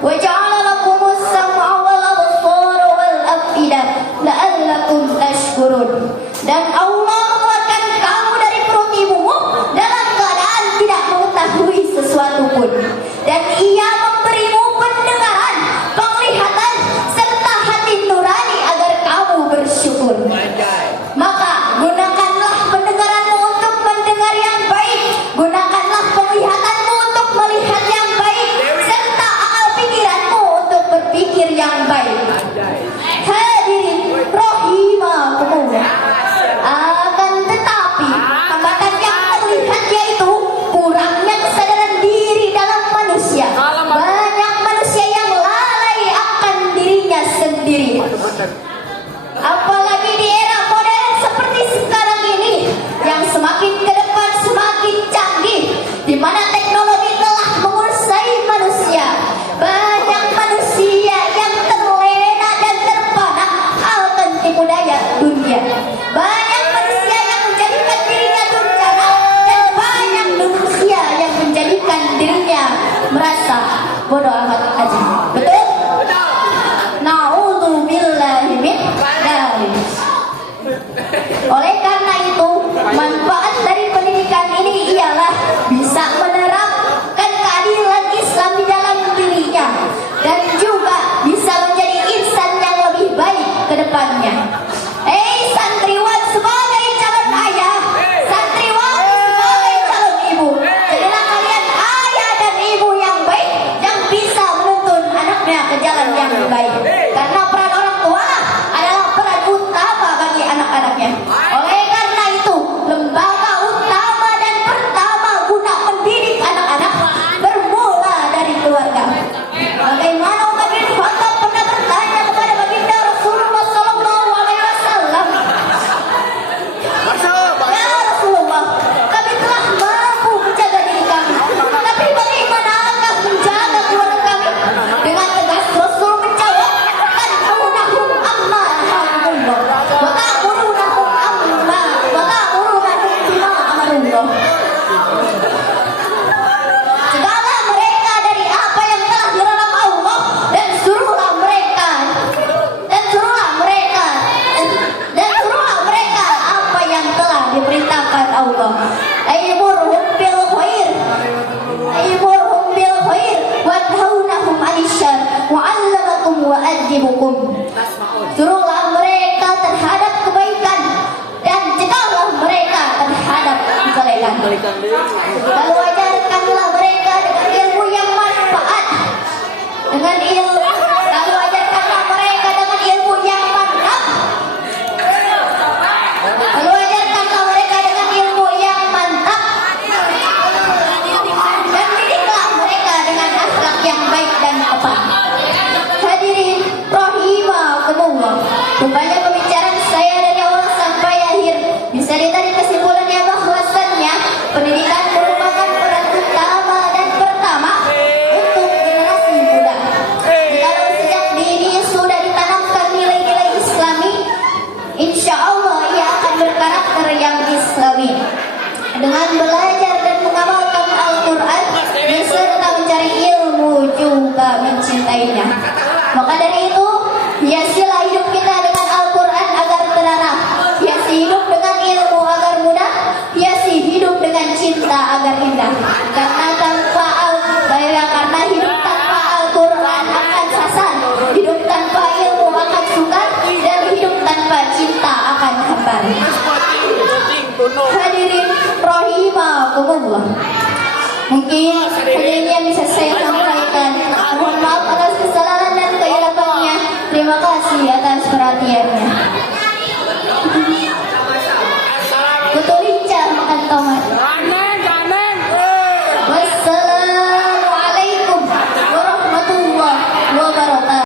wa ja'ala lakumus sam'a wal absara wal afidah la'allakum tashkurun. Dan Allah mengeluarkan kamu dari perut ibumu dalam keadaan tidak mengetahui sesuatu pun, dan Ia memberimu pendengaran, penglihatan, serta hati nurani agar kamu bersyukur. Maka gunakanlah pendengaranmu untuk mendengar yang baik, gunakanlah penglihatanmu untuk melihat yang baik, serta akal pikiranmu untuk berpikir yang baik. Hadirin rahimakumullah. Akan tetapi hambatan yang terlihat yaitu kurangnya kesadaran diri dalam manusia. Banyak manusia yang lalai akan dirinya sendiri. Apalagi di era modern seperti sekarang ini, yang semakin ke depan semakin canggih, di mana teknologi telah menguasai manusia. Banyak manusia yang terlena dan terpana akan tipu daya dunia. Banyak manusia yang menjadikan dirinya durjana, dan banyak manusia yang menjadikan dirinya merasa bodoh amat aja. Betul? Na'udzubillahi min dzalik. Oleh karena itu, manfaat dari pendidikan ini ialah bisa menerapkan keadilan Islam di dalam dirinya, dan juga bisa menjadi insan yang lebih baik ke depannya. Santriwan sebagai calon ayah, santriwan sebagai calon ibu, jadilah kalian ayah dan ibu yang baik yang bisa menuntun anaknya ke jalan yang baik. Karena peran orang tua adalah peran utama bagi anak-anaknya. Oleh karena itu, lembaga utama dan pertama guna mendidik anak-anak bermula dari keluarga. Bagaimana Umar bin Khattab pernah bertanya kepada baginda Rasulullah Sallallahu Alaihi Wasallam, "Ya Rasulullah, kami telah mampu menjaga diri kami, tapi bagaimanakah menjaga keluarga kami?" Dengan tegas Rasul menjawab, "Ta'murunahum amma nahakumullah, wa ta'murunahum bima amarullah." Cegahlah mereka dari apa yang telah dilarang Allah, dan suruhlah mereka apa yang telah diperintahkan Allah. Aymurhum bil khair wa thawnahum 'anil syarr wa 'allamakum wa adibukum. Suruhlah mereka terhadap kebaikan, dan cegahlah mereka terhadap kejelekan. Lalu ajarkanlah mereka dengan ilmu yang manfaat, lalu ajarkanlah mereka dengan ilmu yang mantap, dan didiklah mereka dengan akhlak yang baik dan tepat. Hadirin rahimakumullah, rupanya pembicaraan saya dari awal sampai akhir bisa ditarik kesimpulannya bahwasannya pendidikan merupakan peran utama dan pertama untuk generasi muda. Jikalau sejak dini sudah ditanamkan nilai-nilai Islami, insya Allah ia akan berkarakter yang Islami. Dengan belajar dan mengamalkan Al-Quran, serta mencari ilmu juga mencintainya. Maka dari itu, hiasilah hidup kita dengan Al-Quran agar terarah, hiasi hidup dengan ilmu agar mudah, hiasi hidup dengan cinta agar indah. Karena hidup tanpa Al-Quran akan sasar, hidup tanpa ilmu akan sukar, dan hidup tanpa cinta akan hambar. Hadirin rahimakumullah, mungkin hadirin yang bisa saya sampaikan. Mohon maaf atas kesalahan dan keilafannya. Terima kasih atas perhatiannya.